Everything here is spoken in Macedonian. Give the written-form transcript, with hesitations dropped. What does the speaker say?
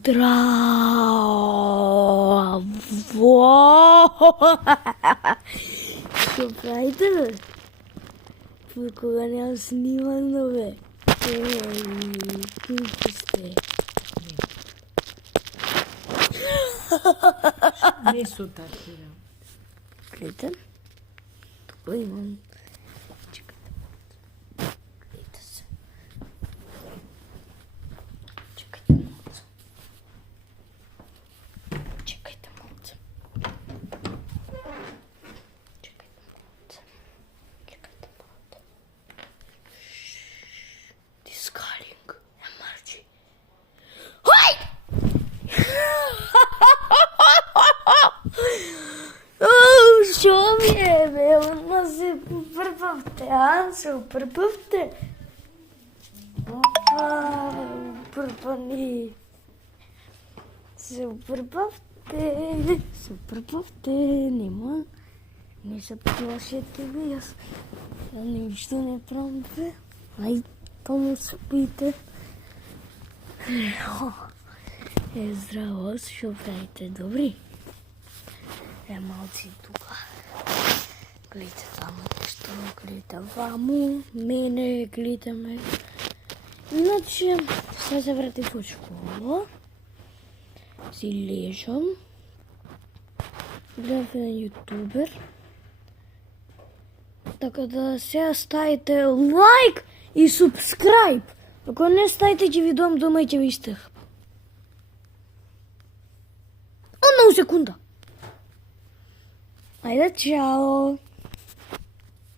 Здраво! Што правите, бе? Кога нема снимано, бе? Колку сте? Не со такви. Гледам. Тука имам. Чекайте. Гледате се. Чекайте малце. Чекайте малце. Чекайте малце. Чекайте малце. Дискалинг. Ја марчи. Хој! Шо ми е, бе? Одма се попрпавте, се попрпавте? Опа, попрпани. Се попрпавте, нема. Не се плашете, бе, јас ништо не правам, бе. Ај, тому спите. Здраво, шо правите, добри? Малци тука. Гледате таму нешто, гледате ваму, мене гледаме. Иначе, сега се вратив од школа. Си лежам. Гледам еден јутубер. Така да сега ставите лайк и субскрайб. Ако не ставите, ќе ви доам дома и ќе ви истехам. Одма секунда. Ајде, чао!